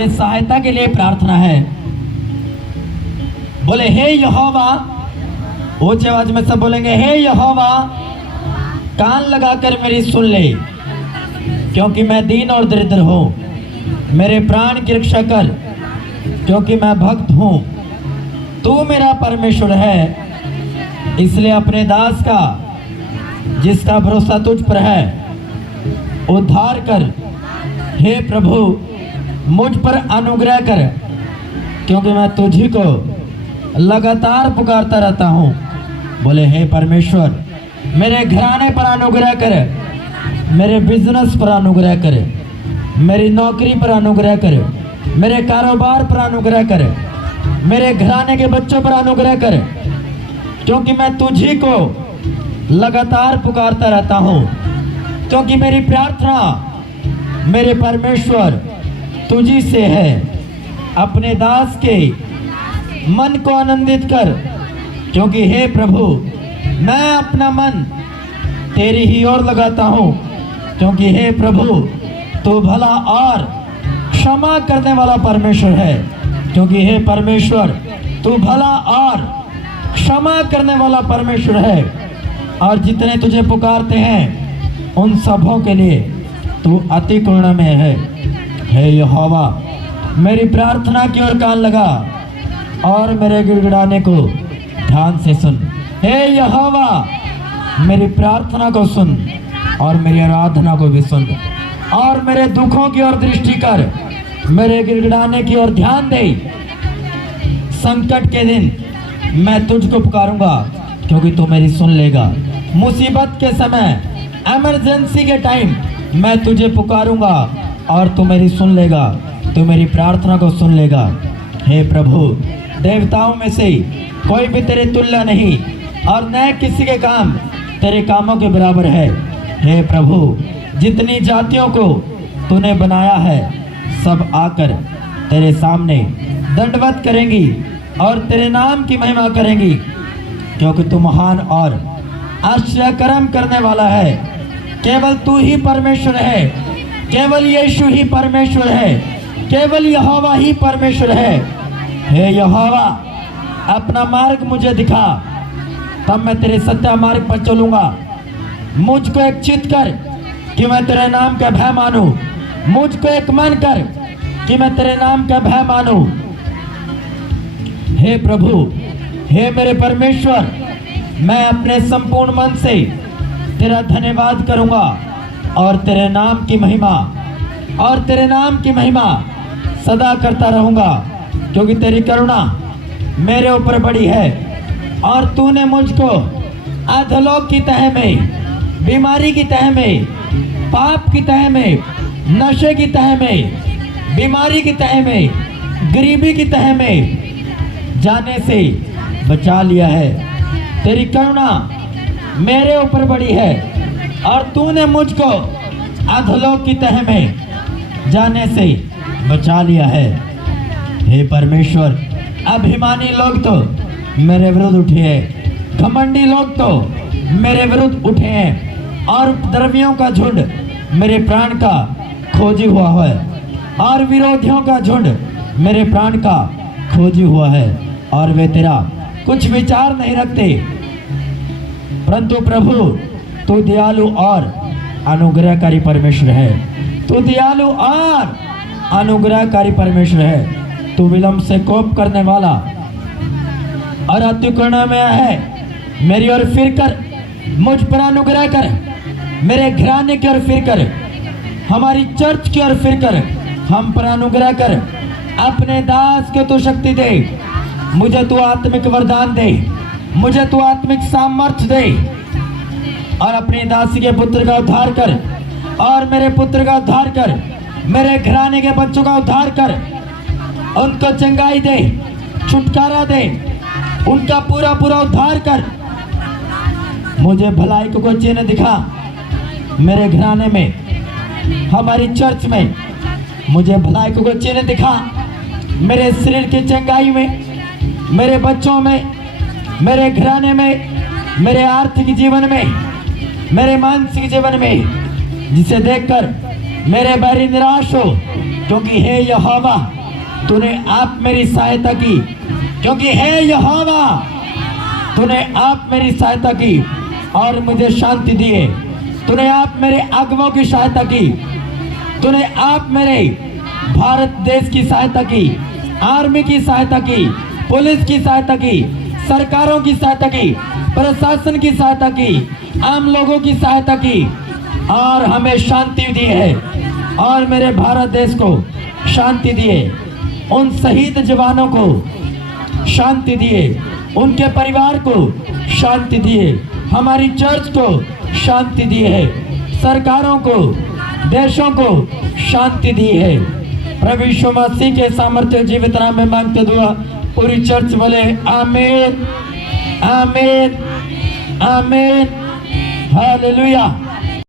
आपके सहायता के लिए प्रार्थना है। बोले हे यहोवा, ऊंची आवाज में सब बोलेंगे हे यहोवा, कान लगाकर मेरी सुन ले, क्योंकि मैं दीन और दरिद्र हूँ। मेरे प्राण की रक्षा कर, क्योंकि मैं भक्त हूँ। तू मेरा परमेश्वर है, इसलिए अपने दास का, जिसका भरोसा तुझ पर है, उद्धार कर। हे प्रभु, मुझ पर अनुग्रह कर, क्योंकि मैं तुझी को लगातार पुकारता रहता हूँ। बोले हे परमेश्वर, मेरे घराने पर अनुग्रह कर, मेरे बिजनेस पर अनुग्रह कर, मेरी नौकरी पर अनुग्रह कर, मेरे कारोबार पर अनुग्रह कर, मेरे घराने के बच्चों पर अनुग्रह कर, क्योंकि मैं तुझी को लगातार पुकारता रहता हूँ। क्योंकि मेरी प्रार्थना मेरे परमेश्वर तुझी से है। अपने दास के मन को आनंदित कर, क्योंकि हे प्रभु, मैं अपना मन तेरी ही ओर लगाता हूँ। क्योंकि हे प्रभु, तू भला और क्षमा करने वाला परमेश्वर है। क्योंकि हे परमेश्वर, तू भला और क्षमा करने वाला परमेश्वर है। और जितने तुझे पुकारते हैं उन सबों के लिए तू अति करुणामय है। हे यहोवा, मेरी प्रार्थना की ओर कान लगा और मेरे गिड़गिड़ाने को ध्यान से सुन। हे यहोवा, मेरी प्रार्थना को सुन और मेरी आराधना को भी सुन, और मेरे दुखों की ओर दृष्टि कर, मेरे गिड़गिड़ाने की ओर ध्यान दे। संकट के दिन मैं तुझको पुकारूंगा, क्योंकि तू मेरी सुन लेगा। मुसीबत के समय, इमरजेंसी के टाइम मैं तुझे पुकारूंगा और तू मेरी सुन लेगा, तू मेरी प्रार्थना को सुन लेगा। हे प्रभु, देवताओं में से कोई भी तेरे तुल्य नहीं, और न किसी के काम तेरे कामों के बराबर है। हे प्रभु, जितनी जातियों को तूने बनाया है, सब आकर तेरे सामने दंडवत करेंगी और तेरे नाम की महिमा करेंगी, क्योंकि तू महान और आश्चर्य कर्म करने वाला है। केवल तू ही परमेश्वर है, केवल यीशु ही परमेश्वर है, केवल यहोवा ही परमेश्वर है। हे यहोवा, अपना मार्ग मुझे दिखा, तब मैं तेरे सत्य मार्ग पर चलूंगा। मुझको एक चित कर कि मैं तेरे नाम का भय मानूं। मुझको एक मन कर कि मैं तेरे नाम का भय मानूं। हे प्रभु, हे मेरे परमेश्वर, मैं अपने संपूर्ण मन से तेरा धन्यवाद करूंगा और तेरे नाम की महिमा सदा करता रहूंगा, क्योंकि तेरी करुणा मेरे ऊपर बड़ी है। और तूने मुझको अधोलोक की तह में, बीमारी की तह में, पाप की तह में, नशे की तह में, बीमारी की तह में, गरीबी की तह में जाने से बचा लिया है। तेरी करुणा मेरे ऊपर बड़ी है, और तूने मुझको अधोलोक की तह में जाने से बचा लिया है। हे परमेश्वर, अभिमानी लोग तो मेरे विरुद्ध उठे हैं, घमंडी लोग तो मेरे विरुद्ध उठे हैं, और द्रव्यों का झुंड मेरे प्राण का खोजी हुआ है, और विरोधियों का झुंड मेरे प्राण का खोजी हुआ है, और वे तेरा कुछ विचार नहीं रखते। परंतु प्रभु, तू दयालु और अनुग्रहकारी परमेश्वर है। तू दयालु और अनुग्रहकारी परमेश्वर है। तू विलंब से कोप करने वाला और अति करुणामय है। मेरी ओर फिर कर, मुझ पर अनुग्रह कर, मेरे घराने की ओर फिर कर, हमारी चर्च की ओर फिर कर, हम पर अनुग्रह कर। अपने दास को तू शक्ति दे, मुझे तू आत्मिक वरदान दे, मुझे तू आत्मिक सामर्थ्य दे, और अपने दासी के पुत्र का उद्धार कर, और मेरे पुत्र का उद्धार कर, मेरे घराने के बच्चों का उद्धार कर, उनको चंगाई दे, छुटकारा दे, उनका पूरा पूरा उद्धार कर। मुझे भलाई को चिन्ह दिखा, मेरे घराने में, हमारी चर्च में मुझे भलाई को चिन्ह दिखा, मेरे शरीर की चंगाई में, मेरे बच्चों में, मेरे घराने में, मेरे आर्थिक जीवन में, मेरे मानसिक जीवन में, जिसे देखकर मेरे बैरी निराश हो, क्योंकि हे यहोवा तूने आप मेरी सहायता की, क्योंकि हे यहोवा तूने आप मेरी सहायता की और मुझे शांति दी है। तूने आप मेरे अगुओं की सहायता की, तूने आप मेरे भारत देश की सहायता की, आर्मी की सहायता की, पुलिस की सहायता की, सरकारों की सहायता की, प्रशासन की सहायता की, आम लोगों की सहायता की और हमें शांति दी है और मेरे भारत देश को शांति दिए, उन शहीद जवानों को शांति दिए, उनके परिवार को शांति दिए, हमारी चर्च को शांति दी है, सरकारों को, देशों को शांति दी है। प्रभु यीशु मसीह के सामर्थ्य जीवित नाम में मांगते दुआ पूरी चर्च बोले आमीन, आमीन, आमीन, हालेलुया।